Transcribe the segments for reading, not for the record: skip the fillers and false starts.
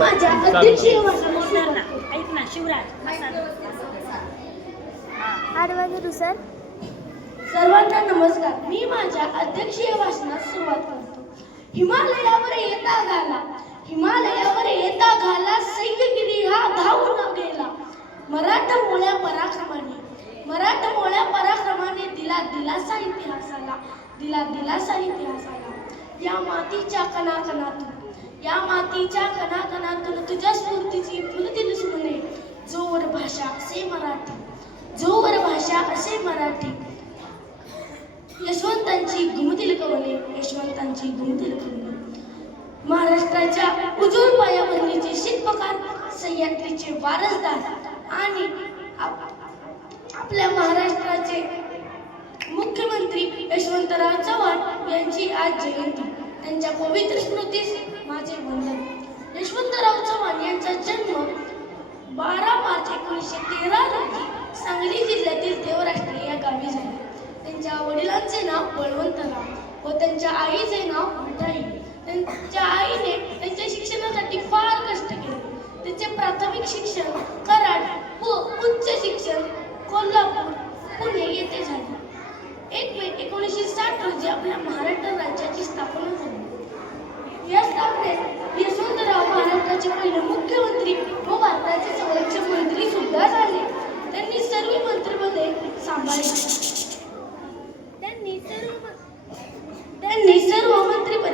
माझ्या अध्यक्षीय भाषणात ऐक ना शिवराज सर. सर्वांना नमस्कार. मी माझ्या अध्यक्षीय भाषणात सुरुवात करतो. हिमालयावर येता घाला सह्यगिरी हा धावून गेला. मराठमोळ्या पराक्रमाने दिला दिलासा इतिहासाला. या मातीच्या कणाकणातून तुझ्या स्फूर्तीची फुलती दिसुने. जोवर भाषा असे मराठी. यशवंतांची घुमतील कवले. महाराष्ट्राच्या उज्ज्वल पायाभरणीचे शिल्पकार, सह्याद्रीचे वारसदार आणि आपल्या महाराष्ट्राचे मुख्यमंत्री यशवंतराव चव्हाण यांची आज जयंती. त्यांच्या पवित्र स्मृतीस माझे वंदन. यशवंतराव चव्हाण यांचा जन्म 12 मार्च 1913 रोजी सांगली जिल्ह्यातील देवराष्ट्र या गावी झाला. त्यांच्या वडिलांचे नाव बळवंतराव व त्यांच्या आईचे नाव मिठाई. त्यांच्या आईने त्यांच्या शिक्षणासाठी फार कष्ट केले. त्यांचे प्राथमिक शिक्षण कराड व उच्च शिक्षण कोल्हापूर, पुणे येथे झाले. 1 मे 1960 रोजी आपल्या महाराष्ट्र राज्याची स्थापना झाली. या स्थापनेत यशवंतराव महाराष्ट्राचे पहिले मुख्यमंत्री व भारताचे संरक्षण मंत्री सुद्धा झाले. त्यांनी सर्व मंत्रिपदे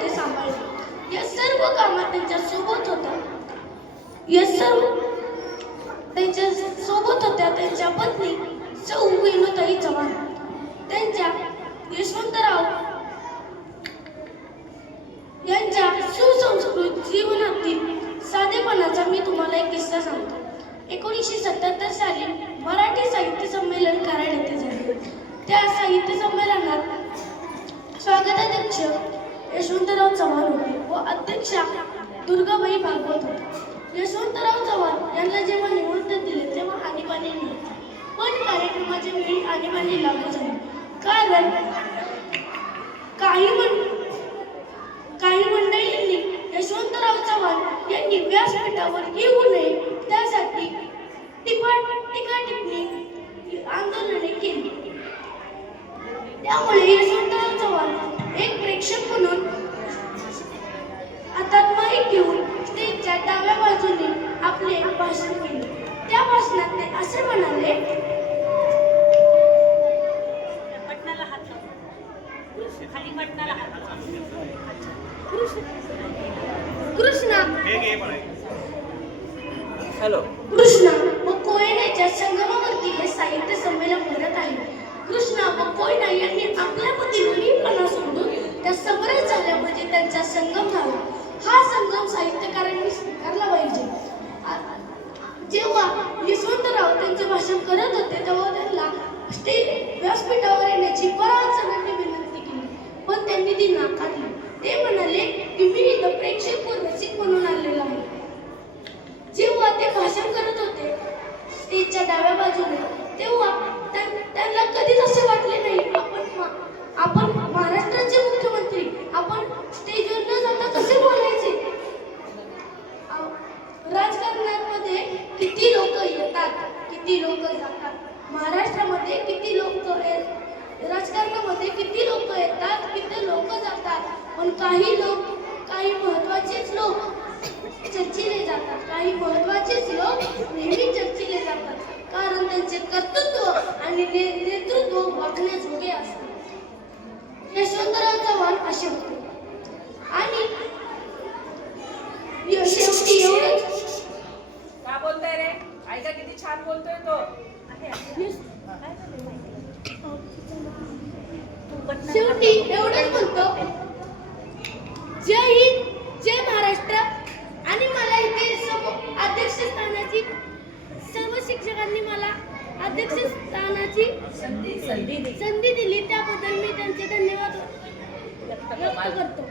सांभाळली. या सर्व कामात त्यांच्या सोबत होत्या त्यांच्या पत्नी सौ वेणुताई चव्हाण. त्यांच्या यशवंतराव यांच्या सुसंस्कृत जीवनातील साधेपणाचा मी तुम्हाला एक किस्सा सांगतो. 1977 साली मराठी साहित्य संमेलन कराड येथे झाले. त्या साहित्य संमेलनात स्वागताध्यक्ष यशवंतराव चव्हाण होते व अध्यक्षा दुर्गाबाई भागवत होते. यशवंतराव चव्हाण यांना जेव्हा निमंत्रण दिले तेव्हा आणीबाणी नव्हती, पण कार्यक्रमाच्या वेळी आणीबाणी लागू झाली. कारण काही मंडळींनी यशवंतराव चव्हाण यांनी व्यासपीठावर येऊ नये त्यासाठी टीका-टिप्पणी आंदोलने केली. त्यामुळे यशवंतराव चव्हाण एक प्रेक्षक म्हणून हातात माईक घेऊन स्टेजच्या डाव्या बाजूने आपले भाषण केले. त्या भाषणात ते असे म्हणाले, कृष्णा व कोयनेच्या संगमावरती हे साहित्य संमेलन भरत आहे. कृष्णा व कोयना यांनी आपल्यामधील मीपणा सोडून त्या समरस झाल्या म्हणजे त्यांचा संगम झाला. हा संगम साहित्यकारांनी स्वीकारला पाहिजे. जेव्हा यशवंतराव त्यांचे भाषण करत होते तेव्हा त्यांना व्यासपीठावर येण्याची बऱ्याच जणांनी विनंती केली, पण त्यांनी ती नाकारली. ते म्हणाले की मी इथं प्रेक्षक व रसिक म्हणून आलेलो आहे. जेव्हा ते भाषण करत होते स्टेजच्या डाव्या बाजूने तेव्हा त्यांना कधीच असे वाटले नाही आपण महाराष्ट्राचे मुख्यमंत्री, आपण स्टेजवर न जाता कसे बोलायचे. राजकारणामध्ये किती लोक येतात, किती लोक जातात. महाराष्ट्रामध्ये किती लोक राजकारणामध्ये किती लोक येतात, किती लोक जातात. पण काही महत्त्वाचेच लोक चर्चिले जातात. काही महत्त्वाचेच लोक नेहमी चर्चिले जातात, कारण त्यांचे कर्तृत्व आणि नेतृत्व वागण्याजोगे असते. यशवंतराव चव्हाण असे होते. आणि शेवटी एवढंच. का बोलतोय रे? ऐका किती छान बोलतोय तो. शेवटी एवढंच बोलतो, जय हिंद, जय महाराष्ट्र. आणि मला इथे अध्यक्षस्थानाची सर्व शिक्षकांनी मला अध्यक्षस्थानाची संधी दिली त्याबद्दल मी त्यांचे धन्यवाद व्यक्त करतो.